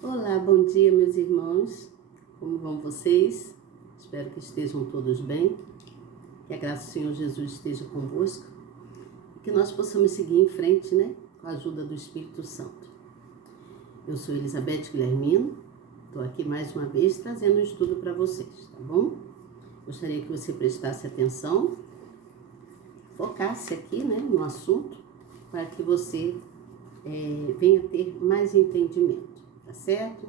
Olá, bom dia, meus irmãos. Como vão vocês? Espero que estejam todos bem. Que a graça do Senhor Jesus esteja convosco e que nós possamos seguir em frente, com a ajuda do Espírito Santo. Eu sou Elizabeth Guilhermino, estou aqui mais uma vez trazendo um estudo para vocês, tá bom? Gostaria que você prestasse atenção, focasse aqui, no assunto, para que você venha ter mais entendimento, tá certo?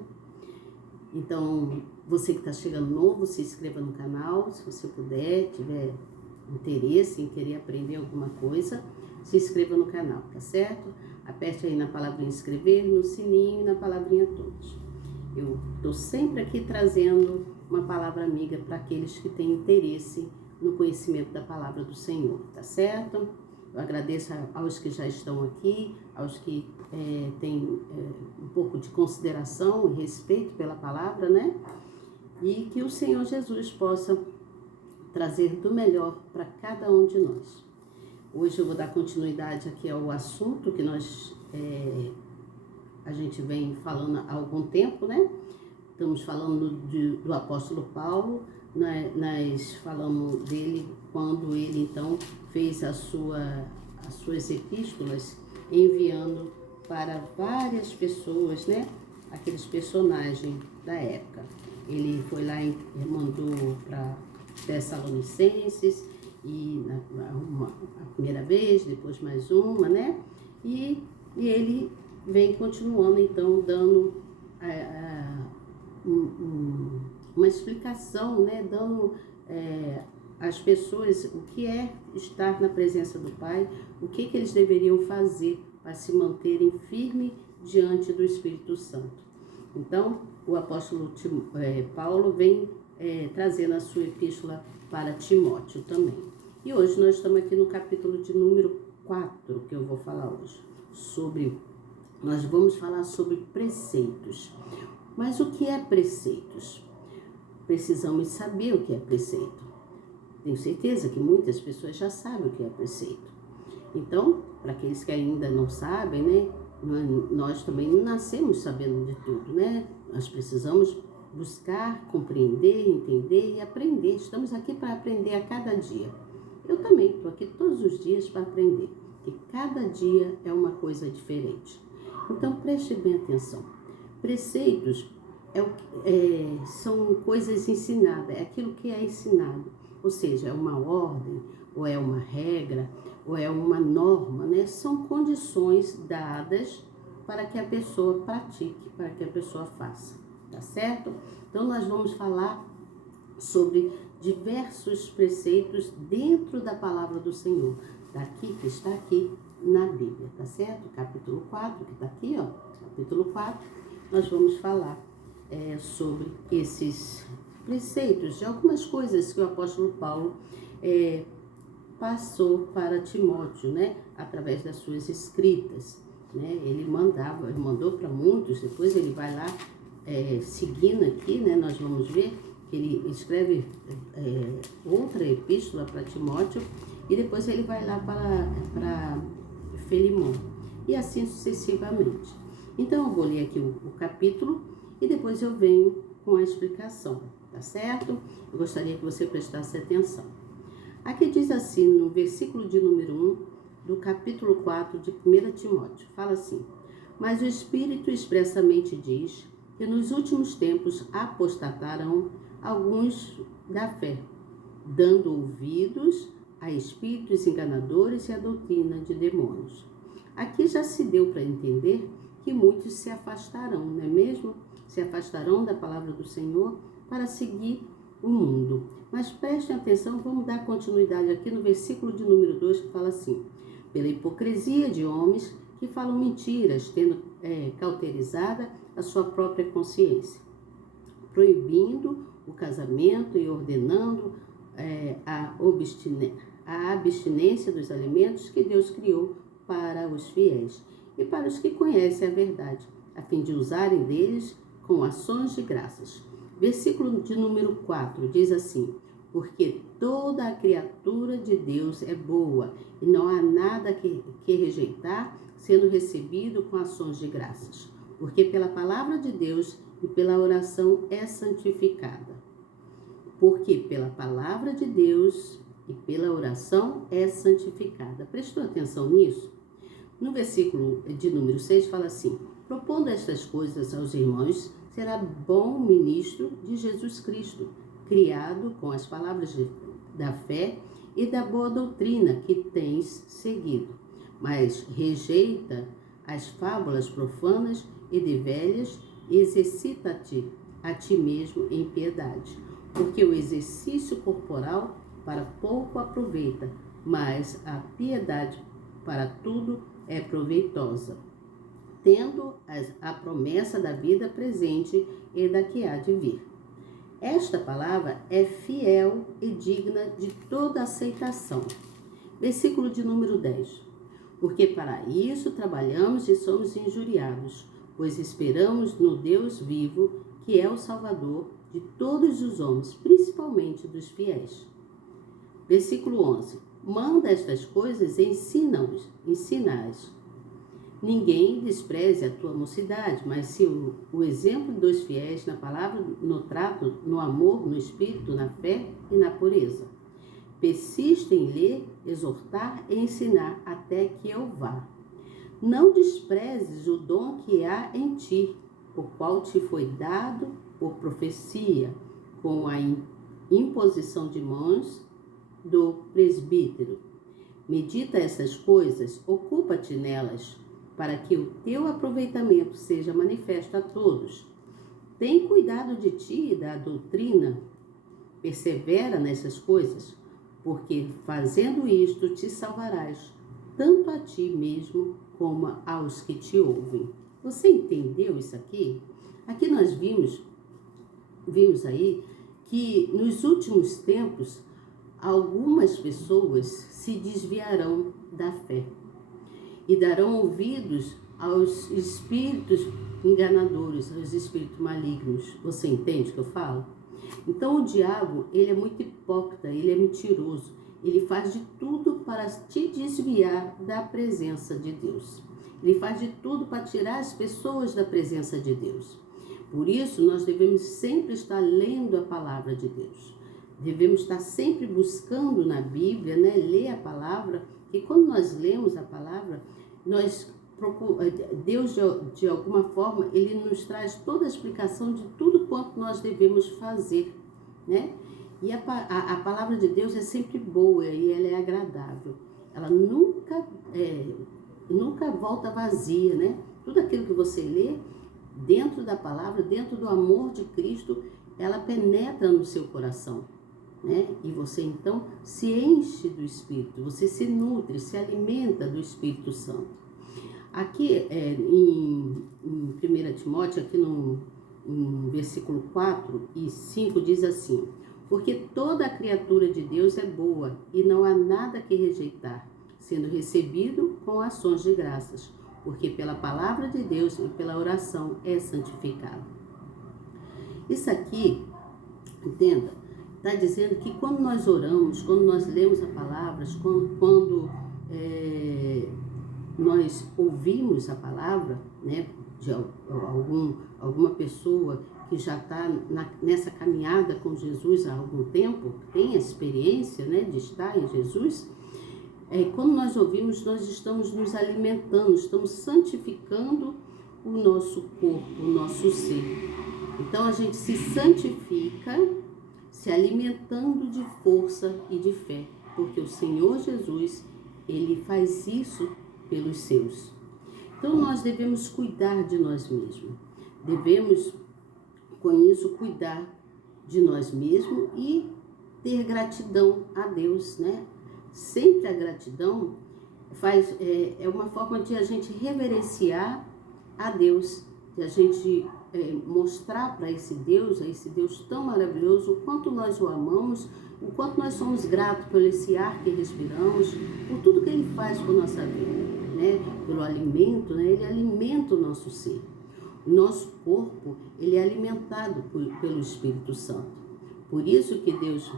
Então, você que está chegando novo, se inscreva no canal, se você puder, tiver interesse em querer aprender alguma coisa, se inscreva no canal, tá certo? Aperte aí na palavrinha inscrever, no sininho e na palavrinha todos. Eu estou sempre aqui trazendo uma palavra amiga para aqueles que têm interesse no conhecimento da palavra do Senhor, tá certo? Eu agradeço aos que já estão aqui, aos que têm um pouco de consideração e respeito pela palavra, E que o Senhor Jesus possa trazer do melhor para cada um de nós. Hoje eu vou dar continuidade aqui ao assunto que a gente vem falando há algum tempo, Estamos falando do apóstolo Paulo, nós falamos dele quando ele então fez as suas epístolas, enviando para várias pessoas, aqueles personagens da época. Ele foi lá e mandou para Tessalonicenses, e a primeira vez, depois mais uma, E ele vem continuando então dando uma explicação, dando às pessoas o que é estar na presença do Pai, o que eles deveriam fazer para se manterem firmes diante do Espírito Santo. Então, o apóstolo Paulo vem trazendo a sua epístola para Timóteo também. E hoje nós estamos aqui no capítulo de número 4, que eu vou falar hoje. Nós vamos falar sobre preceitos. Mas o que é preceitos? Precisamos saber o que é preceito. Tenho certeza que muitas pessoas já sabem o que é preceito. Então, para aqueles que ainda não sabem, nós também não nascemos sabendo de tudo, Nós precisamos buscar, compreender, entender e aprender. Estamos aqui para aprender a cada dia. Eu também estou aqui todos os dias para aprender, que cada dia é uma coisa diferente. Então, preste bem atenção. Preceitos são coisas ensinadas, é aquilo que é ensinado. Ou seja, é uma ordem, ou é uma regra, ou é uma norma, São condições dadas para que a pessoa pratique, para que a pessoa faça, tá certo? Então, nós vamos falar sobre diversos preceitos dentro da palavra do Senhor, que está aqui na Bíblia, tá certo? Capítulo 4, que está aqui, capítulo 4, nós vamos falar sobre esses preceitos, de algumas coisas que o apóstolo Paulo passou para Timóteo, através das suas escritas, Ele mandou para muitos, depois ele vai lá seguindo aqui, nós vamos ver que ele escreve outra epístola para Timóteo e depois ele vai lá para Filemão e assim sucessivamente. Então eu vou ler aqui o capítulo e depois eu venho com a explicação, tá certo? Eu gostaria que você prestasse atenção. Aqui diz assim, no versículo de número 1 do capítulo 4 de 1 Timóteo, fala assim: mas o Espírito expressamente diz que nos últimos tempos apostatarão alguns da fé, dando ouvidos a espíritos enganadores e a doutrina de demônios. Aqui já se deu para entender que muitos se afastarão, não é mesmo? Se afastarão da palavra do Senhor para seguir o mundo. Mas prestem atenção, vamos dar continuidade aqui no versículo de número 2, que fala assim: pela hipocrisia de homens que falam mentiras, tendo cauterizada a sua própria consciência, proibindo o casamento e ordenando a abstinência dos alimentos que Deus criou para os fiéis e para os que conhecem a verdade, a fim de usarem deles com ações de graças. Versículo de número 4 diz assim: porque toda a criatura de Deus é boa e não há nada que rejeitar, sendo recebido com ações de graças. porque pela palavra de Deus e pela oração é santificada. Porque pela palavra de Deus e pela oração é santificada. Prestou atenção nisso? No versículo de número 6 fala assim: propondo estas coisas aos irmãos, será bom ministro de Jesus Cristo, criado com as palavras da fé e da boa doutrina que tens seguido. Mas rejeita as fábulas profanas e de velhas, e exercita-te a ti mesmo em piedade. Porque o exercício corporal para pouco aproveita, mas a piedade para tudo é proveitosa, tendo a promessa da vida presente e da que há de vir. Esta palavra é fiel e digna de toda aceitação. Versículo de número 10. Porque para isso trabalhamos e somos injuriados, pois esperamos no Deus vivo, que é o Salvador de todos os homens, principalmente dos fiéis. Versículo 11. Manda estas coisas e ensina-as. Ninguém despreze a tua mocidade, mas se o exemplo dos fiéis na palavra, no trato, no amor, no espírito, na fé e na pureza. Persiste em ler, exortar e ensinar até que eu vá. Não desprezes o dom que há em ti, o qual te foi dado por profecia, com a imposição de mãos do presbítero. Medita essas coisas, ocupa-te nelas, para que o teu aproveitamento seja manifesto a todos. Tem cuidado de ti e da doutrina, persevera nessas coisas, porque fazendo isto te salvarás, tanto a ti mesmo como aos que te ouvem. Você entendeu isso aqui? Aqui nós vimos aí que nos últimos tempos algumas pessoas se desviarão da fé e darão ouvidos aos espíritos enganadores, aos espíritos malignos. Você entende o que eu falo? Então o diabo, ele é muito hipócrita, ele é mentiroso, ele faz de tudo para te desviar da presença de Deus. Ele faz de tudo para tirar as pessoas da presença de Deus. Por isso, nós devemos sempre estar lendo a palavra de Deus. Devemos estar sempre buscando na Bíblia, né, ler a palavra, e quando nós lemos a palavra, Deus, de alguma forma, ele nos traz toda a explicação de tudo quanto nós devemos fazer, né? E a palavra de Deus é sempre boa e ela é agradável. Ela nunca volta vazia, né? Tudo aquilo que você lê dentro da palavra, dentro do amor de Cristo, ela penetra no seu coração, né? E você então se enche do Espírito, você se nutre, se alimenta do Espírito Santo. Aqui em 1 Timóteo, aqui no versículo 4 e 5 diz assim: porque toda a criatura de Deus é boa e não há nada que rejeitar, sendo recebido com ações de graças, porque pela palavra de Deus e pela oração é santificado. Isso aqui, entenda, está dizendo que quando nós oramos, quando nós lemos a palavra, quando nós ouvimos a palavra, né, de alguma pessoa que já está nessa caminhada com Jesus há algum tempo, tem a experiência, né, de estar em Jesus, quando nós ouvimos, nós estamos nos alimentando, estamos santificando o nosso corpo, o nosso ser. Então a gente se santifica se alimentando de força e de fé, porque o Senhor Jesus, ele faz isso pelos seus. Então nós devemos cuidar de nós mesmos, devemos com isso cuidar de nós mesmos e ter gratidão a Deus, né? Sempre a gratidão é uma forma de a gente reverenciar a Deus, de a gente mostrar para esse Deus tão maravilhoso, o quanto nós o amamos, o quanto nós somos gratos por esse ar que respiramos, por tudo que ele faz por nossa vida, né? Pelo alimento, né? Ele alimenta o nosso ser. O nosso corpo, ele é alimentado pelo Espírito Santo. Por isso que Deus,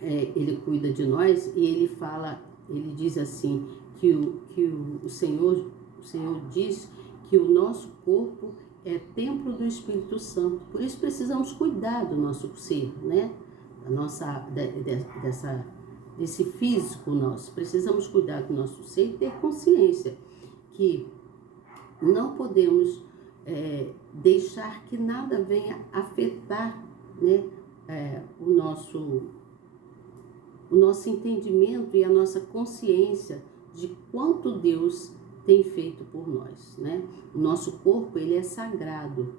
ele cuida de nós e ele diz assim, que o Senhor diz que o nosso corpo é templo do Espírito Santo. Por isso precisamos cuidar do nosso ser, né? Desse físico nosso. Precisamos cuidar do nosso ser e ter consciência que não podemos deixar que nada venha afetar, né, o nosso entendimento e a nossa consciência de quanto Deus tem feito por nós, né? O nosso corpo, ele é sagrado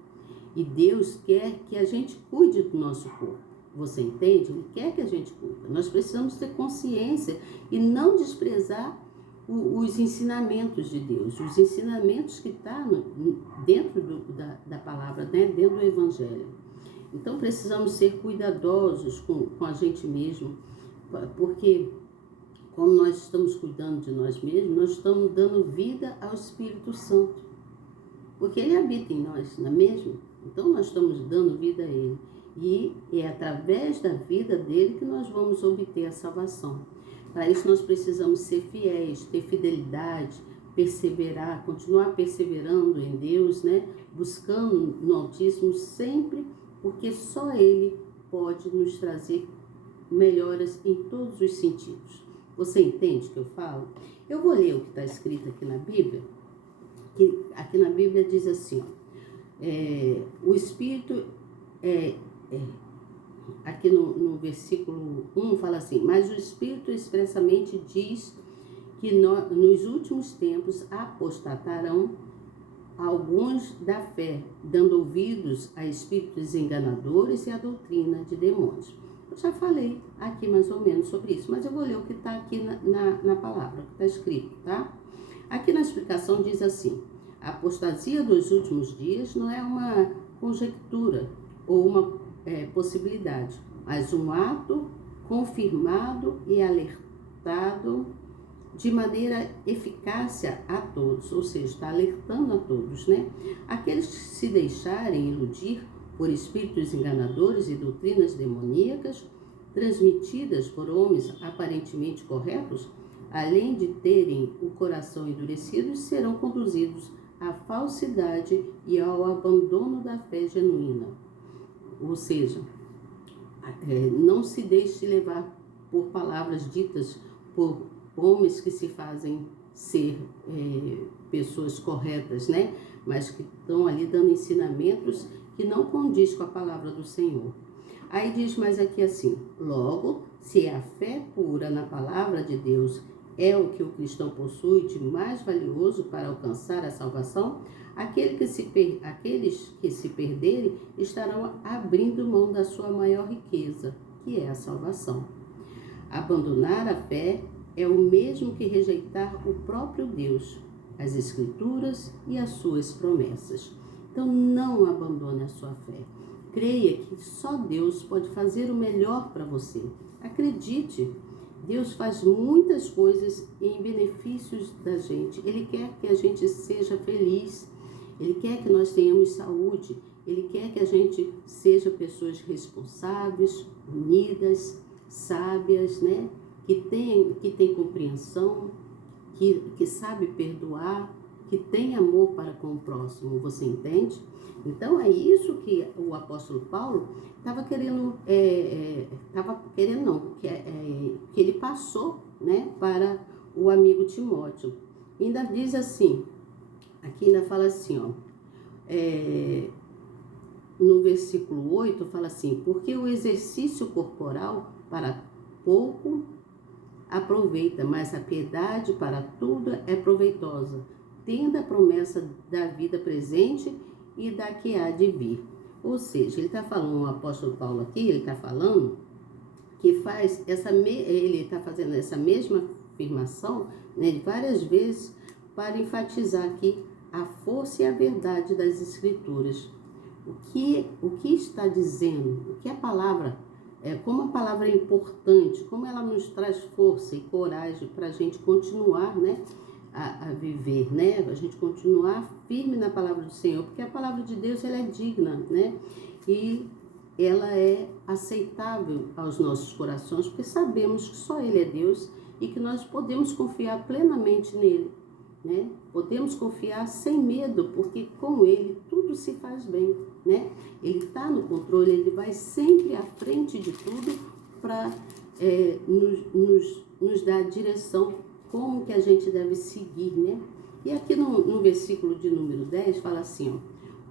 e Deus quer que a gente cuide do nosso corpo. Você entende? Ele quer que a gente cuide. Nós precisamos ter consciência e não desprezar os ensinamentos de Deus, os ensinamentos que estão dentro da palavra, né? Dentro do Evangelho. Então precisamos ser cuidadosos com a gente mesmo, porque como nós estamos cuidando de nós mesmos, nós estamos dando vida ao Espírito Santo, porque ele habita em nós, não é mesmo? Então nós estamos dando vida a ele, e é através da vida dele que nós vamos obter a salvação. Para isso nós precisamos ser fiéis, ter fidelidade, perseverar, continuar perseverando em Deus, né? Buscando no Altíssimo sempre, porque só ele pode nos trazer melhoras em todos os sentidos. Você entende o que eu falo? Eu vou ler o que está escrito aqui na Bíblia, que aqui na Bíblia diz assim, o Espírito, aqui no versículo 1 fala assim, mas o Espírito expressamente diz que nos últimos tempos apostatarão alguns da fé, dando ouvidos a espíritos enganadores e a doutrina de demônios. Eu já falei aqui mais ou menos sobre isso, mas eu vou ler o que está aqui na palavra, o que está escrito, tá? Aqui na explicação diz assim, a apostasia dos últimos dias não é uma conjectura ou uma possibilidade, mas um ato confirmado e alertado de maneira eficácia a todos, ou seja, está alertando a todos, né? Aqueles que se deixarem iludir por espíritos enganadores e doutrinas demoníacas, transmitidas por homens aparentemente corretos, além de terem o coração endurecido, serão conduzidos à falsidade e ao abandono da fé genuína. Ou seja, não se deixe levar por palavras ditas por homens que se fazem ser pessoas corretas, né? Mas que estão ali dando ensinamentos que não condiz com a palavra do Senhor. Aí diz mais aqui assim, logo, se a fé pura na palavra de Deus é o que o cristão possui de mais valioso para alcançar a salvação, aqueles que se perderem estarão abrindo mão da sua maior riqueza, que é a salvação. Abandonar a fé é o mesmo que rejeitar o próprio Deus, as Escrituras e as suas promessas. Então não abandone a sua fé. Creia que só Deus pode fazer o melhor para você. Acredite, Deus faz muitas coisas em benefícios da gente. Ele quer que a gente seja feliz. Ele quer que nós tenhamos saúde. Ele quer que a gente seja pessoas responsáveis, unidas, sábias, né? Que tem compreensão, que sabe perdoar, que tem amor para com o próximo, você entende? Então é isso que o apóstolo Paulo estava querendo, que ele passou, né, para o amigo Timóteo. Ainda diz assim, aqui ainda fala assim, ó, no versículo 8 fala assim, porque o exercício corporal para pouco aproveita, mas a piedade para tudo é proveitosa, tendo a promessa da vida presente e da que há de vir. Ou seja, ele está falando, o apóstolo Paulo aqui, ele está falando que ele está fazendo essa mesma afirmação, né, várias vezes para enfatizar aqui a força e a verdade das Escrituras. O que está dizendo, o que a palavra, como a palavra é importante, como ela nos traz força e coragem para a gente continuar, né, a viver, né, a gente continuar firme na palavra do Senhor, porque a palavra de Deus ela é digna, né, e ela é aceitável aos nossos corações, porque sabemos que só Ele é Deus e que nós podemos confiar plenamente nele. né? Podemos confiar sem medo, porque com Ele tudo se faz bem, né? Ele está no controle, Ele vai sempre à frente de tudo para nos dar a direção, como que a gente deve seguir, né? E aqui no versículo de número 10 fala assim, ó,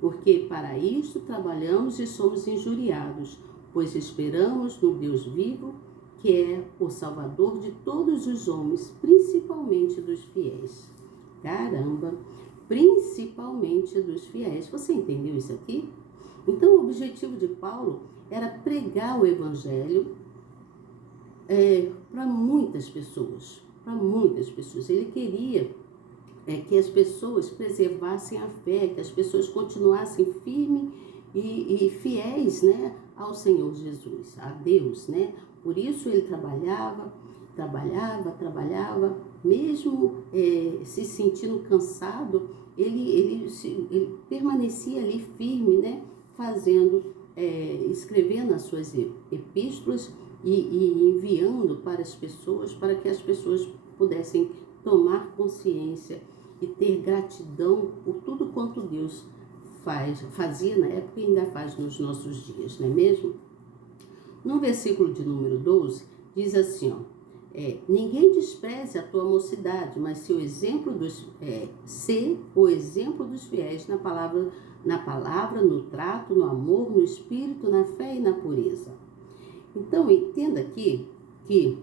porque para isto trabalhamos e somos injuriados, pois esperamos no Deus vivo, que é o Salvador de todos os homens, principalmente dos fiéis. Caramba, principalmente dos fiéis. Você entendeu isso aqui? Então, o objetivo de Paulo era pregar o Evangelho para muitas pessoas, Ele queria que as pessoas preservassem a fé, que as pessoas continuassem firmes e fiéis, né, ao Senhor Jesus, a Deus, né? Por isso ele trabalhava, mesmo se sentindo cansado, ele permanecia ali firme, né? Escrevendo as suas epístolas e enviando para as pessoas, para que as pessoas pudessem tomar consciência e ter gratidão por tudo quanto Deus fazia na época e ainda faz nos nossos dias, não é mesmo? No versículo de número 12, diz assim, ó, ninguém despreze a tua mocidade, mas se o exemplo dos fiéis na palavra, no trato, no amor, no espírito, na fé e na pureza. Então, entenda aqui que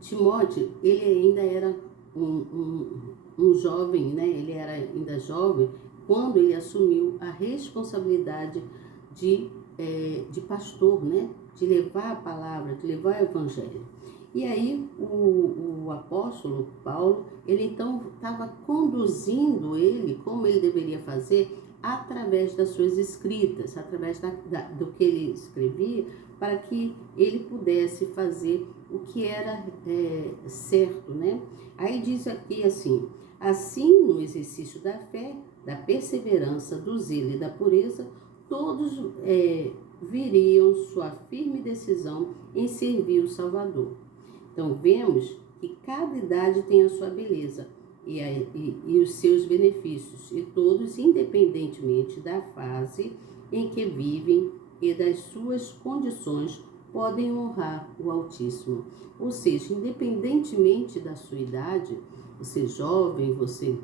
Timóteo, ele ainda era um jovem, né? Ele era ainda jovem quando ele assumiu a responsabilidade de pastor, né? De levar a palavra, de levar o evangelho. E aí o apóstolo Paulo, ele então estava conduzindo ele, como ele deveria fazer, através das suas escritas, através do que ele escrevia, para que ele pudesse fazer o que era certo, né? Aí diz aqui assim, no exercício da fé, da perseverança, do zelo e da pureza, todos viriam sua firme decisão em servir o Salvador. Então vemos que cada idade tem a sua beleza e os seus benefícios, e todos, independentemente da fase em que vivem e das suas condições, podem honrar o Altíssimo. Ou seja, independentemente da sua idade, você jovem, você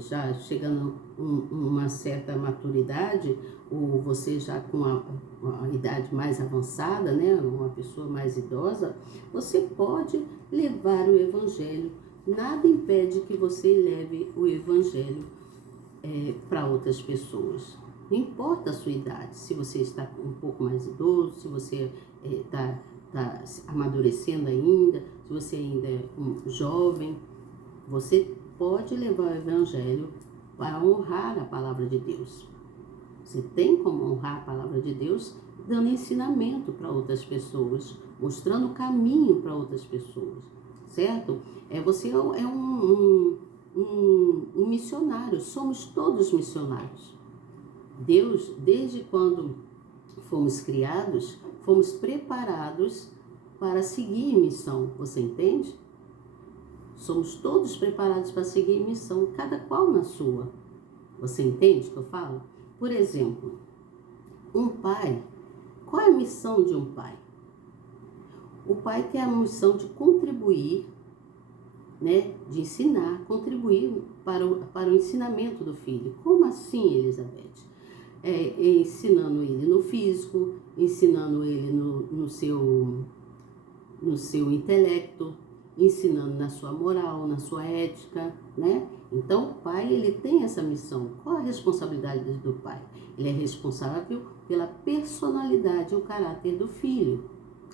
já chegando a uma certa maturidade, ou você já com uma idade mais avançada, né, uma pessoa mais idosa, você pode levar o Evangelho. Nada impede que você leve o Evangelho para outras pessoas. Não importa a sua idade, se você está um pouco mais idoso, se você está amadurecendo ainda, se você ainda é um jovem, você pode levar o Evangelho para honrar a palavra de Deus. Você tem como honrar a palavra de Deus dando ensinamento para outras pessoas, mostrando o caminho para outras pessoas, certo? Você é um missionário, somos todos missionários. Deus, desde quando fomos criados, fomos preparados para seguir missão, você entende? Somos todos preparados para seguir missão, cada qual na sua. Você entende o que eu falo? Por exemplo, um pai, qual é a missão de um pai? O pai tem a missão de contribuir, né, de ensinar, contribuir para o ensinamento do filho. Como assim, Elizabeth? Ensinando ele no físico, ensinando ele no seu intelecto, ensinando na sua moral, na sua ética, né? Então, o pai, ele tem essa missão. Qual a responsabilidade do pai? Ele é responsável pela personalidade e o caráter do filho.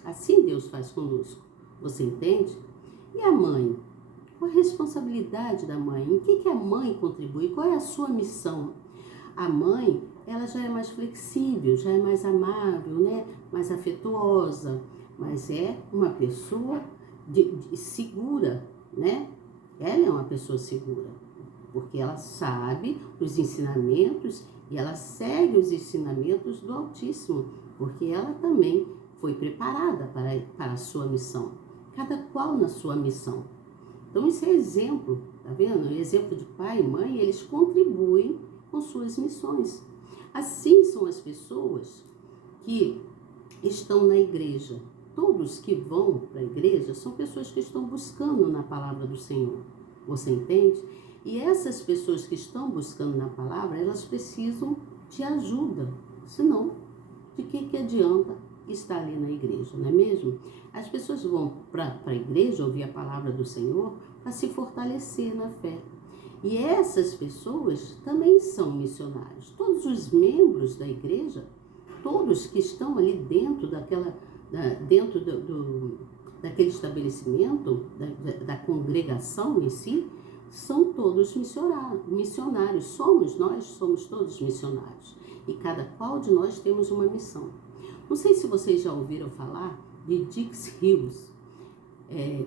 Assim Deus faz conosco. Você entende? E a mãe? Qual a responsabilidade da mãe? Em que a mãe contribui? Qual é a sua missão? A mãe, ela já é mais flexível, já é mais amável, né? Mais afetuosa, mas é uma pessoa segura, né? Ela é uma pessoa segura, porque ela sabe os ensinamentos e ela segue os ensinamentos do Altíssimo, porque ela também foi preparada para a sua missão. cada qual na sua missão. Então isso é exemplo, tá vendo? Exemplo de pai e mãe, eles contribuem com suas missões. Assim são as pessoas que estão na igreja. Todos que vão para a igreja são pessoas que estão buscando na palavra do Senhor. Você entende? E essas pessoas que estão buscando na palavra, elas precisam de ajuda. Senão, de que adianta estar ali na igreja, não é mesmo? As pessoas vão para a igreja ouvir a palavra do Senhor para se fortalecer na fé. E essas pessoas também são missionários. Todos os membros da igreja, todos que estão ali dentro daquele estabelecimento, da congregação em si, são todos missionários. Nós somos todos missionários. E cada qual de nós temos uma missão. Não sei se vocês já ouviram falar de Dix Hills,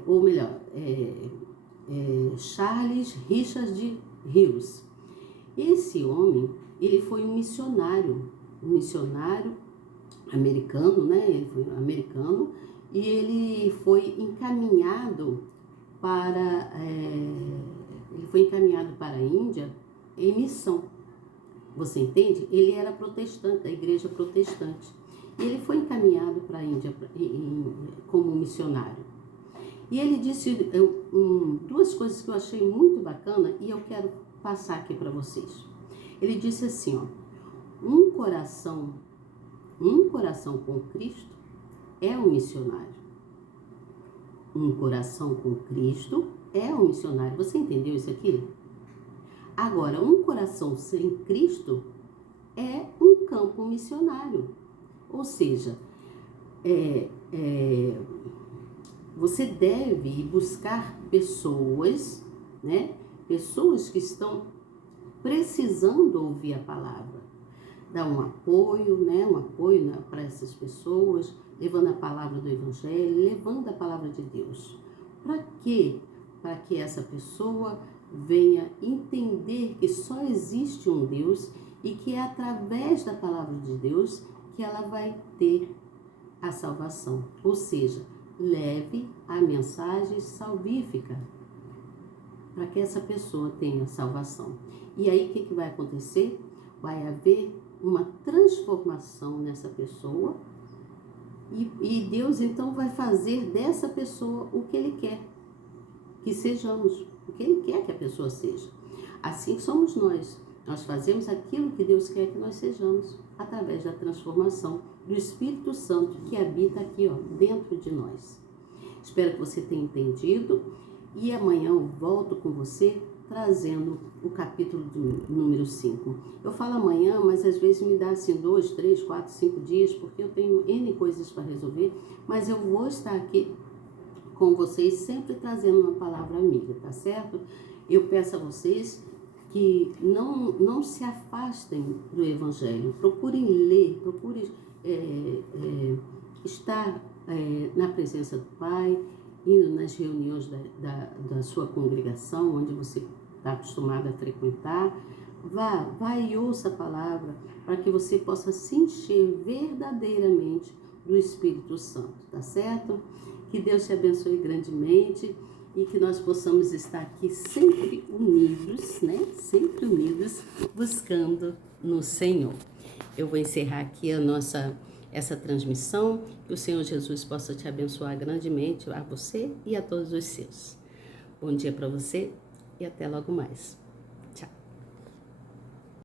ou melhor, Charles Richard Hills. Esse homem, ele foi um missionário americano, né? Ele foi americano e ele foi encaminhado para a Índia em missão. Você entende? Ele era protestante, da igreja protestante. E ele foi encaminhado para a Índia como missionário. E ele disse duas coisas que eu achei muito bacana e eu quero passar aqui para vocês. Ele disse assim, ó, um coração com Cristo é um missionário. Um coração com Cristo é um missionário. Você entendeu isso aqui? Agora, um coração sem Cristo é um campo missionário. Ou seja, você deve buscar pessoas, né? Pessoas que estão precisando ouvir a palavra. Dar um apoio, né? Para essas pessoas, levando a palavra do Evangelho, levando a palavra de Deus. Para quê? Para que essa pessoa venha entender que só existe um Deus e que é através da palavra de Deus que ela vai ter a salvação. Ou seja, leve a mensagem salvífica para que essa pessoa tenha salvação. E aí o que vai acontecer? Vai haver uma transformação nessa pessoa e Deus então vai fazer dessa pessoa o que Ele quer que sejamos, o que Ele quer que a pessoa seja. Assim somos nós. Nós fazemos aquilo que Deus quer que nós sejamos através da transformação do Espírito Santo que habita aqui, ó, dentro de nós. Espero que você tenha entendido e amanhã eu volto com você trazendo o capítulo número 5. Eu falo amanhã, mas às vezes me dá assim 2, 3, 4, 5 dias, porque eu tenho N coisas para resolver, mas eu vou estar aqui com vocês sempre trazendo uma palavra amiga, tá certo? Eu peço a vocês que não se afastem do Evangelho, procurem ler, procurem estar na presença do Pai, indo nas reuniões da sua congregação, onde você está acostumado a frequentar. Vá e ouça a palavra, para que você possa se encher verdadeiramente do Espírito Santo, tá certo? Que Deus te abençoe grandemente e que nós possamos estar aqui sempre unidos, né? Sempre unidos, buscando no Senhor. Eu vou encerrar aqui essa transmissão, que o Senhor Jesus possa te abençoar grandemente, a você e a todos os seus. Bom dia para você e até logo mais.